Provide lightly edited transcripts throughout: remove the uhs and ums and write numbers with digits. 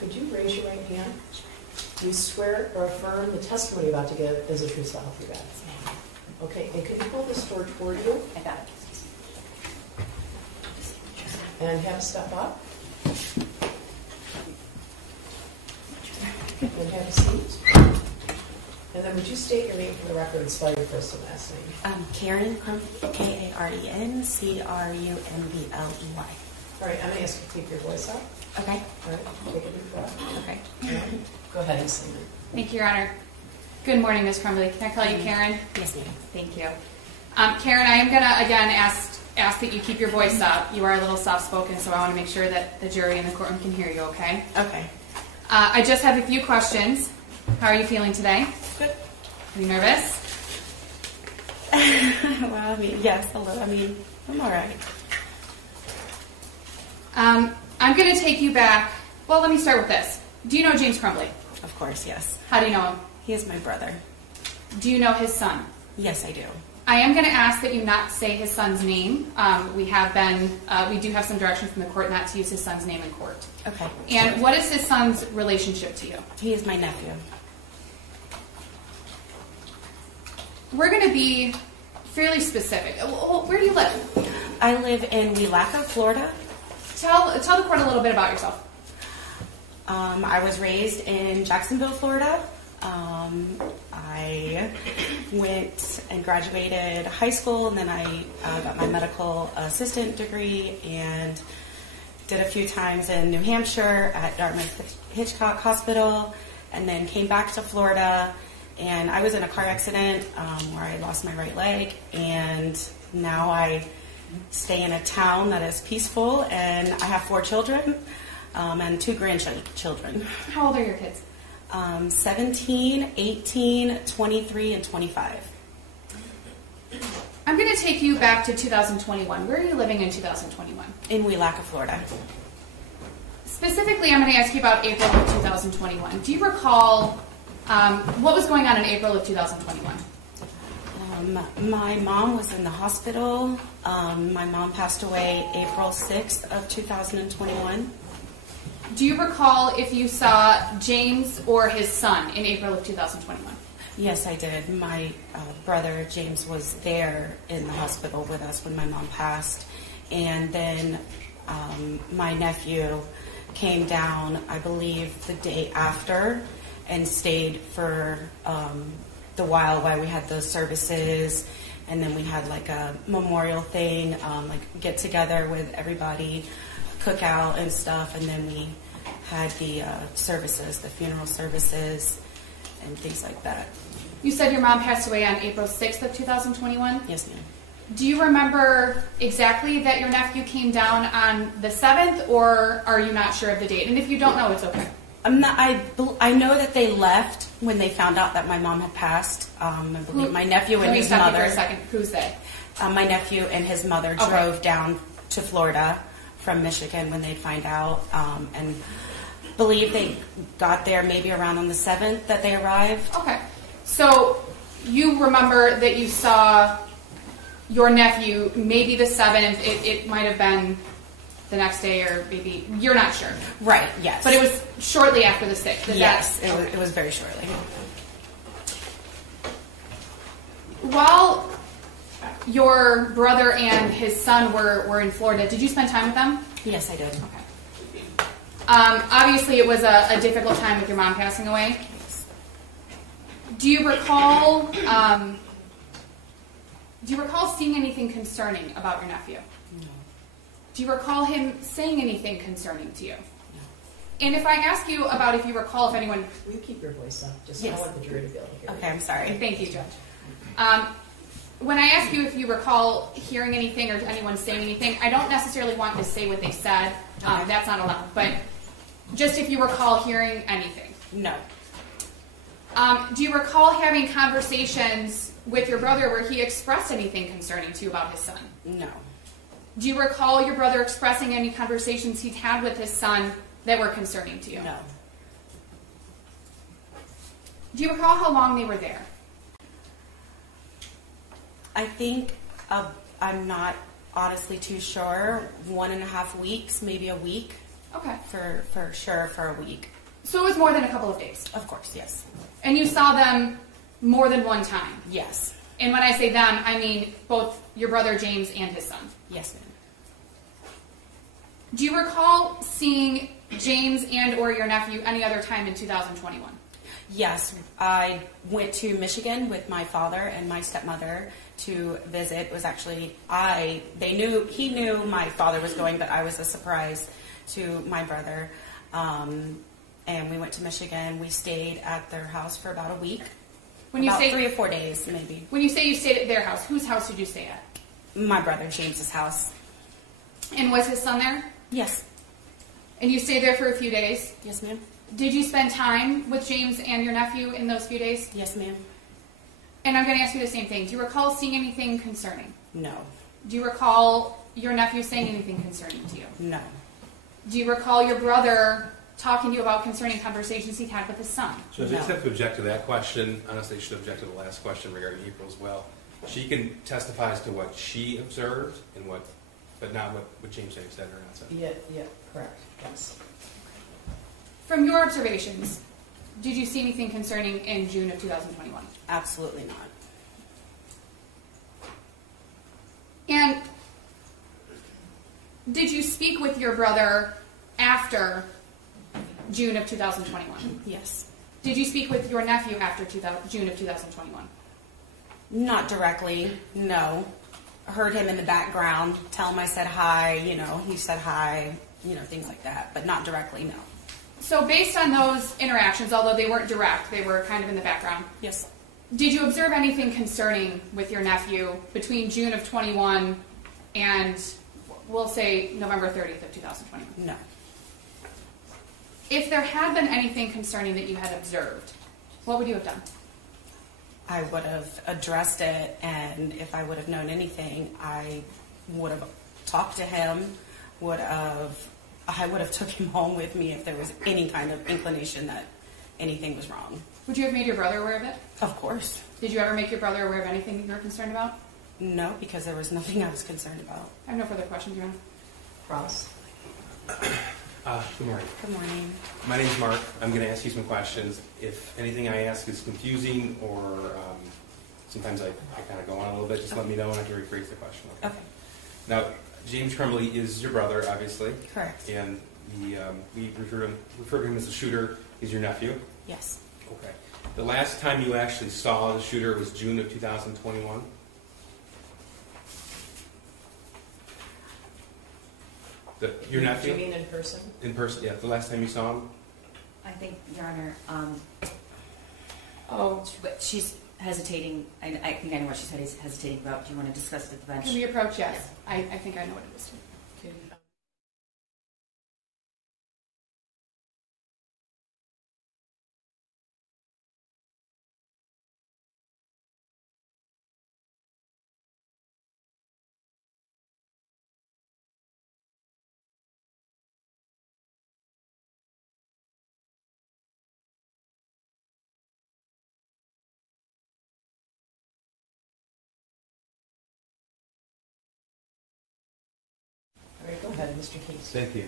Could you raise your right hand? Do you swear or affirm the testimony you're about to give is the truth, so help you God? Okay, and could you pull this door toward you? I got it. And have a step up. And have a seat. And then would you state your name for the record and spell your first and last name? Karen Crumbley, K-A-R-E-N-C-R-U-M-B-L-E-Y. All right, I'm going to ask you to keep your voice up. Okay. All right, take a deep breath. Okay. Go ahead and sing it. Thank you, Your Honor. Good morning, Ms. Crumbley. Can I call you Karen? Yes, ma'am. Thank you. Karen, I am going to, again, ask that you keep your voice up. You are a little soft-spoken, so I want to make sure that the jury in the courtroom can hear you, okay? Okay. I just have a few questions. How are you feeling today? Good. Are you nervous? Well, yes, a little. I'm all right. I'm going to take you back. Well, let me start with this. Do you know James Crumbley? Of course, yes. How do you know him? He is my brother. Do you know his son? Yes, I do. I am going to ask that you not say his son's name. We do have some direction from the court not to use his son's name in court. Okay. And what is his son's relationship to you? He is my nephew. We're going to be fairly specific. Where do you live? I live in Willaca, Florida. Tell the court a little bit about yourself. I was raised in Jacksonville, Florida. I went and graduated high school, and then I got my medical assistant degree and did a few times in New Hampshire at Dartmouth-Hitchcock Hospital, and then came back to Florida. And I was in a car accident where I lost my right leg, and now I stay in a town that is peaceful, and I have 4 children and 2 grandchildren. How old are your kids? 17, 18, 23, and 25. I'm going to take you back to 2021. Where are you living in 2021? In Willaca, Florida. Specifically, I'm going to ask you about April of 2021. Do you recall what was going on in April of 2021? My mom was in the hospital. My mom passed away April 6th of 2021. Do you recall if you saw James or his son in April of 2021? Yes, I did. My brother, James, was there in the hospital with us when my mom passed. And then my nephew came down, I believe, the day after and stayed for the while we had those services. And then we had like a memorial thing, like get together with everybody, cookout and stuff. And then we had the services, the funeral services and things like that. You said your mom passed away on April 6th of 2021? Yes, ma'am. Do you remember exactly that your nephew came down on the 7th, or are you not sure of the date? And if you don't know, it's okay. I know that they left when they found out that my mom had passed. I believe my nephew and his mother. Let me stop you for a second. Who's they? My nephew and his mother drove down to Florida from Michigan when they'd find out, and believe they got there maybe around on the 7th that they arrived. Okay. So you remember that you saw your nephew maybe the 7th. It might have been the next day, or maybe you're not sure. Right, yes. But it was shortly after the 6th. Yes, it was very shortly. While your brother and his son were in Florida, did you spend time with them? Yes, I did. Okay. Obviously, it was a difficult time with your mom passing away. Yes. Do you recall seeing anything concerning about your nephew? No. Do you recall him saying anything concerning to you? No. And if I ask you about if you recall if anyone... Will you keep your voice up? Just yes. I want the jury to be able to hear you. Okay, I'm sorry. Thank you, Judge. When I ask you if you recall hearing anything or anyone saying anything, I don't necessarily want to say what they said. Okay. That's not allowed. But just if you recall hearing anything. No. Do you recall having conversations with your brother where he expressed anything concerning to you about his son? No. Do you recall your brother expressing any conversations he'd had with his son that were concerning to you? No. Do you recall how long they were there? I think, I'm not honestly too sure, 1.5 weeks, maybe a week. Okay. For sure, for a week. So it was more than a couple of days. Of course, yes. And you saw them more than one time. Yes. And when I say them, I mean both your brother James and his son. Yes, ma'am. Do you recall seeing James and or your nephew any other time in 2021? Yes, I went to Michigan with my father and my stepmother to visit. It was actually he knew my father was going, but I was a surprise to my brother. And we went to Michigan. We stayed at their house for about a week. When you about say 3 or 4 days, maybe. When you say you stayed at their house, whose house did you stay at? My brother James's house. And was his son there? Yes. And you stayed there for a few days? Yes, ma'am. Did you spend time with James and your nephew in those few days? Yes, ma'am. And I'm going to ask you the same thing. Do you recall seeing anything concerning? No. Do you recall your nephew saying anything concerning to you? No. Do you recall your brother talking to you about concerning conversations he had with his son? So I just have to object to that question. Honestly, I should object to the last question regarding April as well. She can testify as to what she observed and but not what James said or not said. Yeah, correct, yes. From your observations, did you see anything concerning in June of 2021? Absolutely not. And did you speak with your brother after June of 2021? Yes. Did you speak with your nephew after June of 2021? Not directly, no. I heard him in the background, tell him I said hi, he said hi, things like that, but not directly, no. So based on those interactions, although they weren't direct, they were kind of in the background. Yes. Did you observe anything concerning with your nephew between June of 21 and, we'll say, November 30th of 2021? No. If there had been anything concerning that you had observed, what would you have done? I would have addressed it, and if I would have known anything, I would have talked to him, I would have took him home with me if there was any kind of inclination that anything was wrong. Would you have made your brother aware of it? Of course. Did you ever make your brother aware of anything that you were concerned about? No, because there was nothing I was concerned about. I have no further questions, Your Honor. Ross? Good morning. Good morning. My name's Mark. I'm going to ask you some questions. If anything I ask is confusing or sometimes I kind of go on a little bit, just let me know and I can rephrase the question. Okay. Now, James Crumbley is your brother, obviously. Correct. And we refer to him as the shooter. He's your nephew. Yes. Okay. The last time you actually saw the shooter was June of 2021? Your nephew? You mean in person? In person, yeah. The last time you saw him? I think, Your Honor, Oh. but she's hesitating. I think I know what she's hesitating about. Do you want to discuss it at the bench? Can we approach? Yes. I think I know what it is. Okay. All right, go ahead, Mr. Case. Thank you.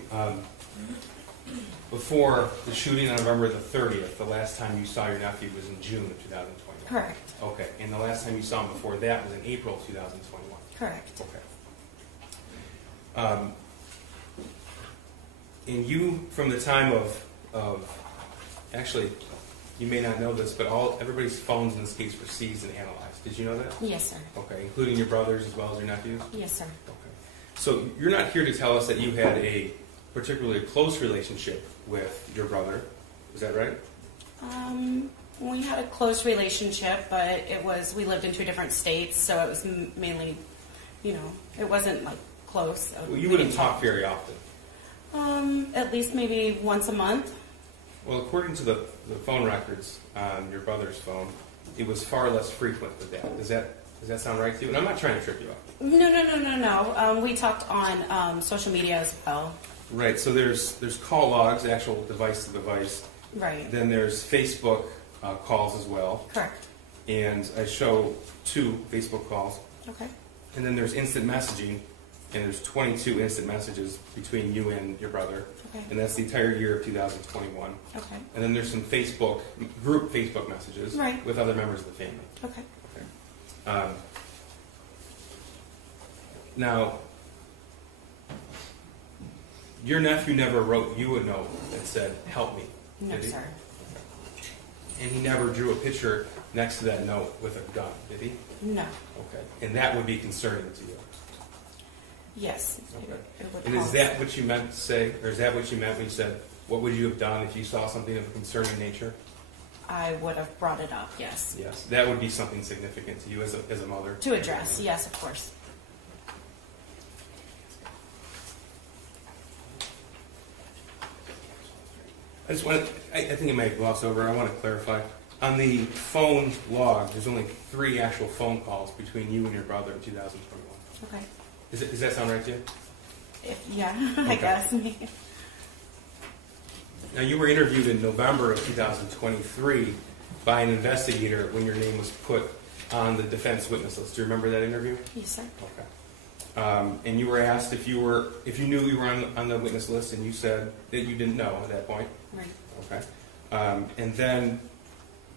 Before the shooting on November the 30th, the last time you saw your nephew was in June of 2021? Correct. Okay. And the last time you saw him before that was in April of 2021? Correct. Okay. And you, from the time of actually, you may not know this, but everybody's phones in this case were seized and analyzed. Did you know that? Yes, sir. Okay, including your brothers as well as your nephews? Yes, sir. Okay. So you're not here to tell us that you had a particularly close relationship with your brother, is that right? We had a close relationship, but we lived in 2 different states, so it was mainly, it wasn't like close. Well, you wouldn't talk very often. At least maybe once a month. Well, according to the phone records on your brother's phone, it was far less frequent than that. Does that sound right to you? And I'm not trying to trip you up. No. We talked on social media as well. Right. So there's call logs, actual device to device. Right. Then there's Facebook calls as well. Correct. And I show 2 Facebook calls. Okay. And then there's instant messaging and there's 22 instant messages between you and your brother, Okay. and that's the entire year of 2021. Okay. And then there's some group Facebook messages Right. with other members of the family. Okay. Now, your nephew never wrote you a note that said, "Help me." No, did he? sir. And he never drew a picture next to that note with a gun, did he? No. Okay. And that would be concerning to you. Yes. Okay. It would And is cause- that what you meant to say, or is that what you meant when you said, what would you have done if you saw something of a concerning nature? I would have brought it up, yes. Yes. That would be something significant to you as a mother. To address, yes, of course. I just want to, I think it might gloss over, I want to clarify. On the phone log, there's only 3 actual phone calls between you and your brother in 2021. Okay. Does that sound right to you? Yeah, I Okay. guess. Now, you were interviewed in November of 2023 by an investigator when your name was put on the defense witness list. Do you remember that interview? Yes, sir. Okay. And you were asked if you knew you were on the witness list, and you said that you didn't know at that point. Right. Okay. And then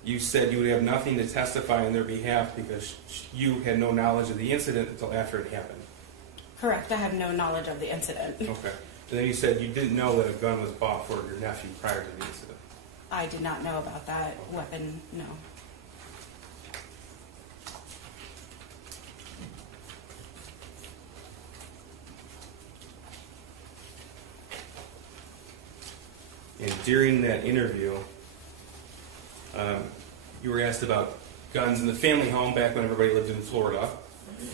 you said you would have nothing to testify on their behalf because you had no knowledge of the incident until after it happened. Correct. I have no knowledge of the incident. Okay. And then you said you didn't know that a gun was bought for your nephew prior to the incident. I did not know about that weapon, no. And during that interview, you were asked about guns in the family home back when everybody lived in Florida.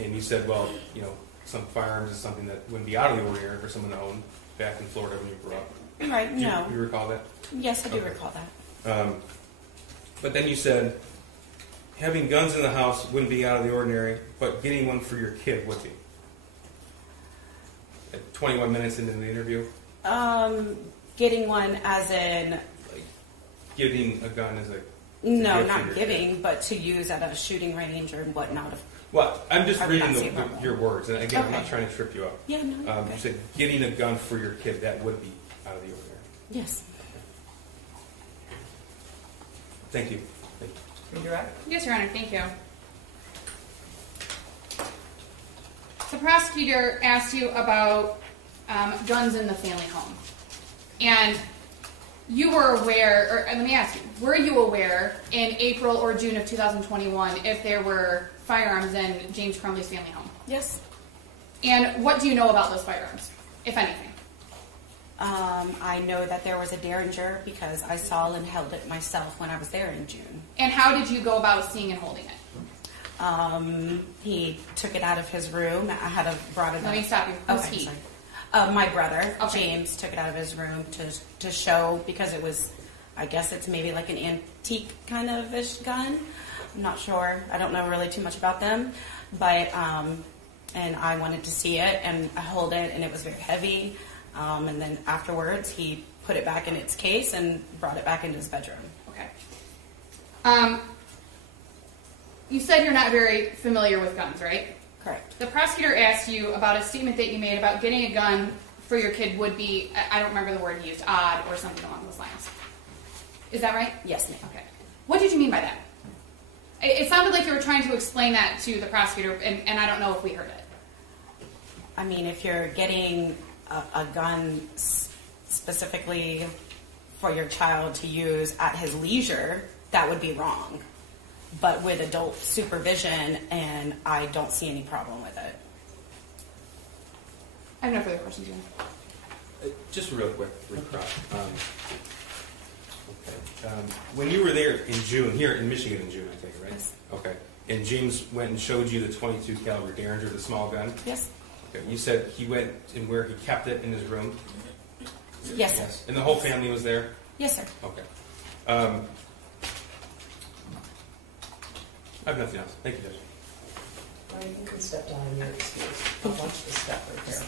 And you said, well, you know, some firearms is something that wouldn't be out of the ordinary for someone to own back in Florida when you grew up. Right, Do no. you recall that? Yes, I do Okay. recall that. But then you said, having guns in the house wouldn't be out of the ordinary, but getting one for your kid would be. At 21 minutes into the interview, Getting one as in, like getting a gun as a no, gift for not your giving, kid. but to use at a shooting range or whatnot. Well, I'm just I would reading not see a problem. your words, and again, I'm not Okay. trying to trip you up. Yeah, no. You Okay. said getting a gun for your kid, that would be out of the ordinary. Yes. Thank you. Thank you. Redirect? Yes, Your Honor, thank you. The prosecutor asked you about guns in the family home. And you were aware, or let me ask you, were you aware in April or June of 2021 if there were firearms in James Crumbley's family home? Yes. And what do you know about those firearms, if anything? I know that there was a Derringer because I saw and held it myself when I was there in June. And how did you go about seeing and holding it? He took it out of his room. I had brought it Let up. me stop you. Who's Okay, he? sorry. My brother, Okay. James, took it out of his room to show, because it was, I guess it's maybe like an antique kind of ish gun. I'm not sure. I don't know really too much about them. But, and I wanted to see it and I hold it, and it was very heavy. And then afterwards, he put it back in its case and brought it back into his bedroom. Okay. You said you're not very familiar with guns, right? Correct. The prosecutor asked you about a statement that you made about getting a gun for your kid would be, I don't remember the word he used, odd or something along those lines. Is that right? Yes, ma'am. Okay. What did you mean by that? It sounded like you were trying to explain that to the prosecutor, and I don't know if we heard it. I mean, if you're getting a gun specifically for your child to use at his leisure, that would be wrong. But with adult supervision, and I don't see any problem with it. I have no further questions, Jim. Just real quick, when you were there in June, here in Michigan in June, I think, right? Yes. Okay. And James went and showed you the .22 caliber Derringer, the small gun. Yes? Okay. You said he went and where he kept it in his room. Yes, sir. And the whole family was there. Yes, sir. Okay. I have nothing else. Thank you, Judge. All right, you can step down in your excuse. I'll watch the step right there.